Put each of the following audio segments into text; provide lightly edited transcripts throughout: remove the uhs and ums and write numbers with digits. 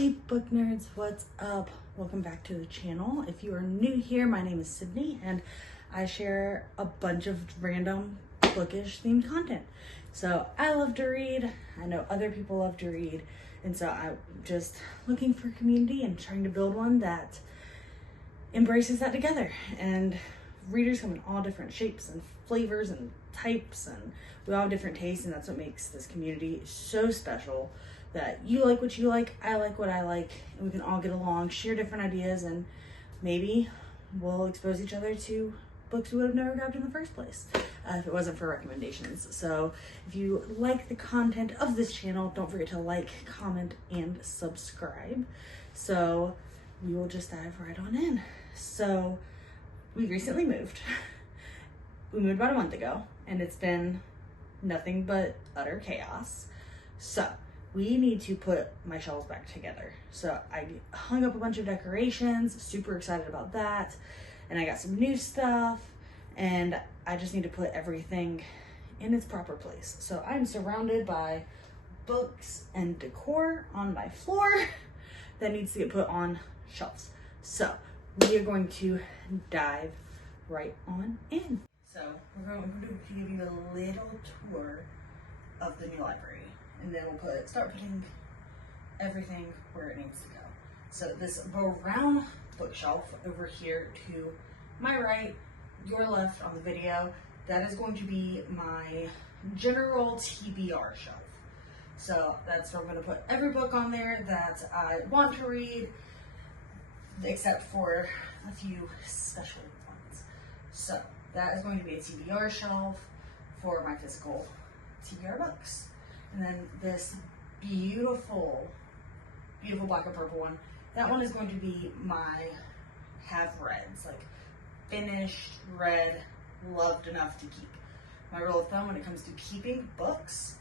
Hey book nerds, what's up? Welcome back to the channel. If you are new here, my name is Sydney and I share a bunch of random bookish themed content. So I love to read, I know other people love to read, and so I'm just looking for community and trying to build one that embraces that together. And readers come in all different shapes and flavors and types, and we all have different tastes, and that's what makes this community so special. That you like what you like, I like what I like, and we can all get along, share different ideas, and maybe we'll expose each other to books we would have never grabbed in the first place if it wasn't for recommendations. So if you like the content of this channel, don't forget to like, comment, and subscribe. So we will just dive right on in. So we recently moved. We moved about a month ago, and it's been nothing but utter chaos. So we need to put my shelves back together. So I hung up a bunch of decorations, super excited about that. And I got some new stuff, and I just need to put everything in its proper place. So I'm surrounded by books and decor on my floor that needs to get put on shelves. So we are going to dive right on in. So we're going to give you a little tour of the new library. And then we'll start putting everything where it needs to go. So this brown bookshelf over here to my right, your left on the video, that is going to be my general TBR shelf. So that's where I'm going to put every book on there that I want to read, except for a few special ones. So that is going to be a TBR shelf for my physical TBR books. And then this beautiful black and purple one, that one is going to be my have reads, like finished, read, loved enough to keep. My rule of thumb when it comes to keeping books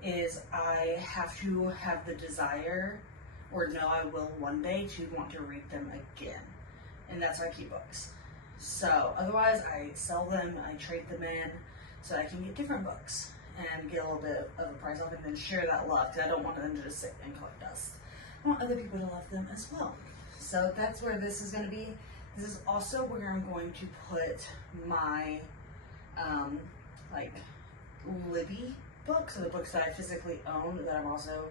is I have to have the desire, or know I will one day, to want to read them again. And that's why I keep books. So otherwise I sell them, I trade them in so I can get different books and get a little bit of a price off, and then share that love, because I don't want them to just sit and collect dust. I want other people to love them as well. So that's where this is going to be. This is also where I'm going to put my like Libby books, so the books that I physically own that I'm also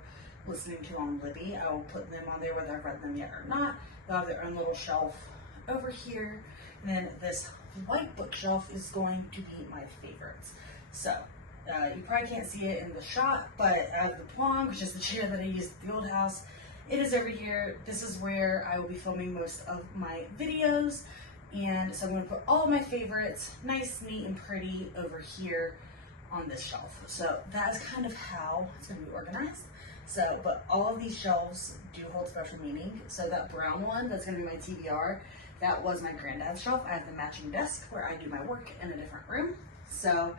listening to on Libby. I will put them on there whether I've read them yet or not. They'll have their own little shelf over here, and then this white bookshelf is going to be my favorites. So you probably can't see it in the shot, but I have the Plonk, which is the chair that I used at the old house. It is over here. This is where I will be filming most of my videos. And so I'm going to put all of my favorites, nice, neat, and pretty, over here on this shelf. So that is kind of how it's going to be organized. So, but all of these shelves do hold special meaning. So that brown one, that's going to be my TBR. That was my granddad's shelf. I have the matching desk where I do my work in a different room. So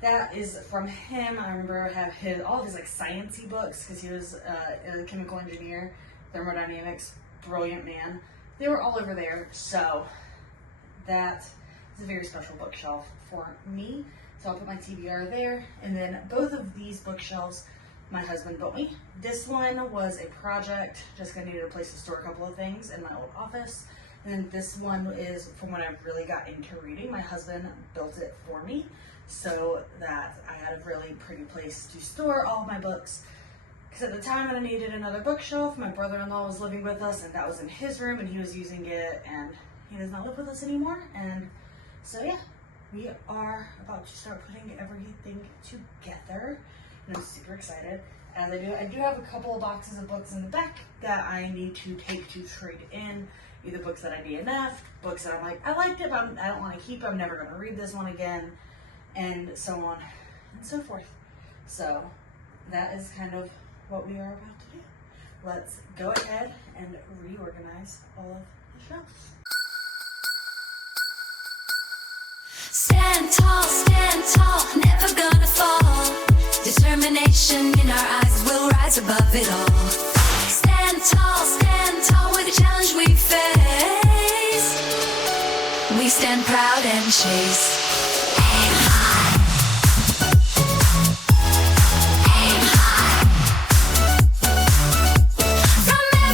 that is from him. I remember I have all of his like sciencey books, because he was a chemical engineer, thermodynamics, brilliant man. They were all over there. So that is a very special bookshelf for me. So I'll put my TBR there. And then both of these bookshelves my husband built me. This one was a project, just I needed a place to store a couple of things in my old office. And then this one is from when I really got into reading. My husband built it for me, so that I had a really pretty place to store all of my books. Because at the time when I needed another bookshelf, my brother-in-law was living with us, and that was in his room, and he was using it, and he does not live with us anymore. And so yeah, we are about to start putting everything together, and I'm super excited. As I do have a couple of boxes of books in the back that I need to take to trade in. Either books that I DNF'd, books that I'm like, I liked it, but I don't want to keep it, I'm never going to read this one again, and so on and so forth. So that is kind of what we are about to do. Let's go ahead and reorganize all of the shelves. Stand tall, never gonna fall. Determination in our eyes, we'll rise above it all. Stand tall with the challenge we face. We stand proud and chase. Aim high. Aim high. From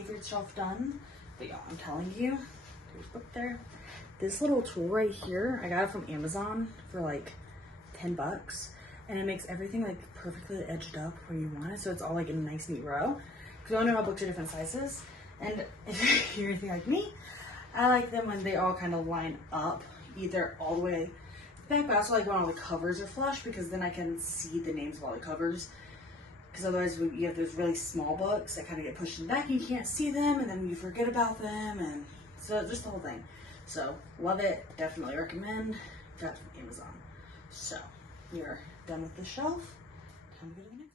favorite shelf done. But y'all, I'm telling you, there's a book there. This little tool right here, I got it from Amazon for like 10 bucks. And it makes everything like perfectly edged up where you want it. So it's all like in a nice neat row. Because we all know how books are different sizes. And if you're anything like me, I like them when they all kind of line up, either all the way back, but I also like when all the covers are flush because then I can see the names of all the covers. Because otherwise when you have those really small books that kind of get pushed in the back and you can't see them and then you forget about them, and so just the whole thing. So love it, definitely recommend. Got it from Amazon. So we are done with the shelf. Time to go to the next.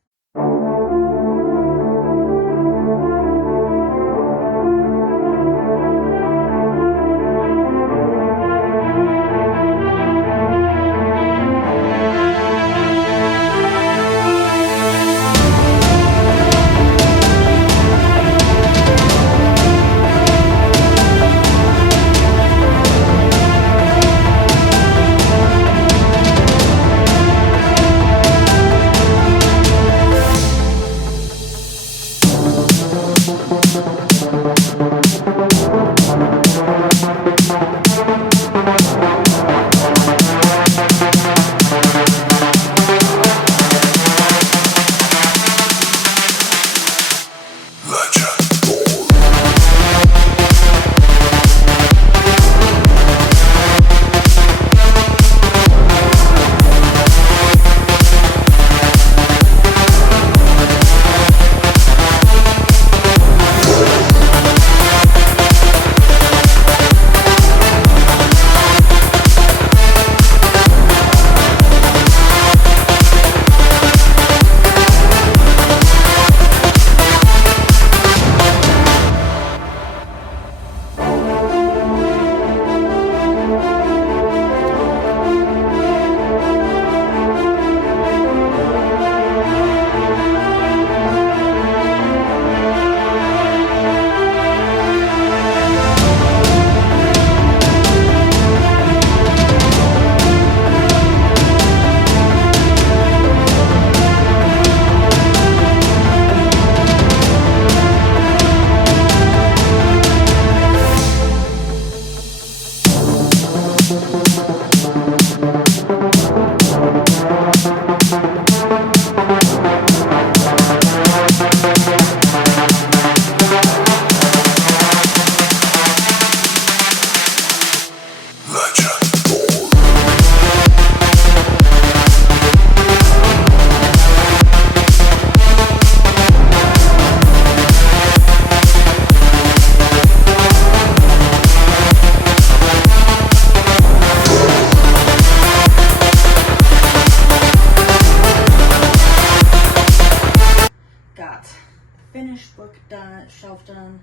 Finished book done, shelf done.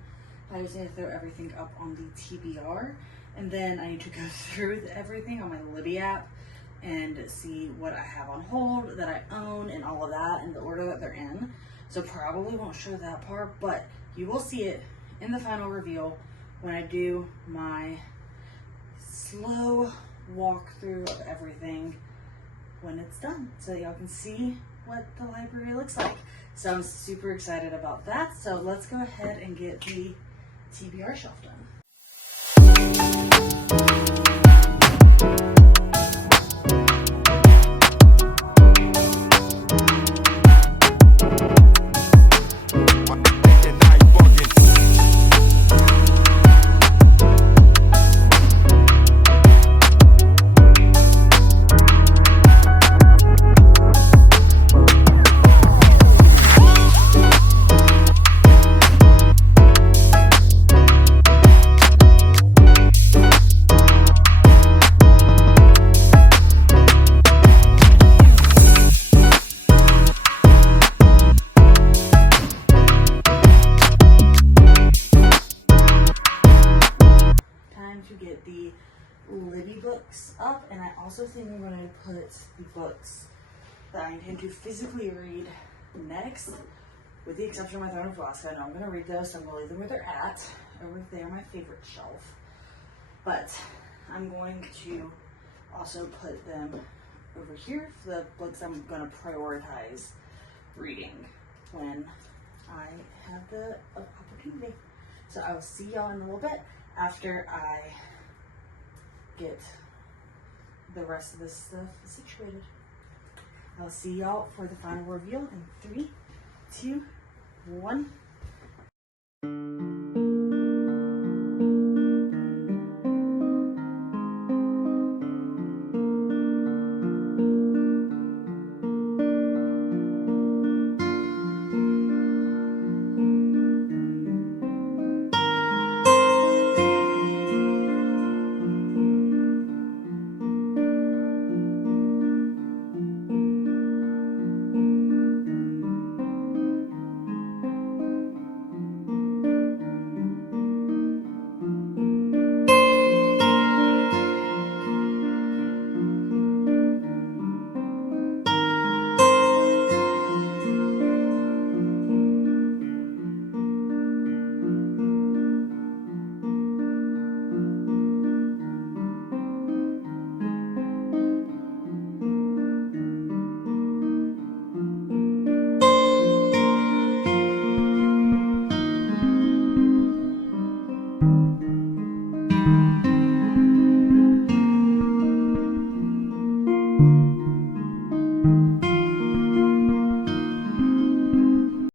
I just need to throw everything up on the TBR, and then I need to go through everything on my Libby app and see what I have on hold that I own and all of that in the order that they're in. So probably won't show that part, but you will see it in the final reveal when I do my slow walkthrough of everything when it's done, so y'all can see what the library looks like. So I'm super excited about that. So let's go ahead and get the TBR shelf done. Get the Libby books up, and I also think I'm going to put the books that I intend to physically read next, with the exception of my Throne of Alaska. I know I'm going to read those, so I'm going to leave them where they're at, over there on my favorite shelf. But I'm going to also put them over here for the books I'm going to prioritize reading when I have the opportunity. So I will see y'all in a little bit after I get the rest of this stuff situated. I'll see y'all for the final reveal in 3, 2, 1.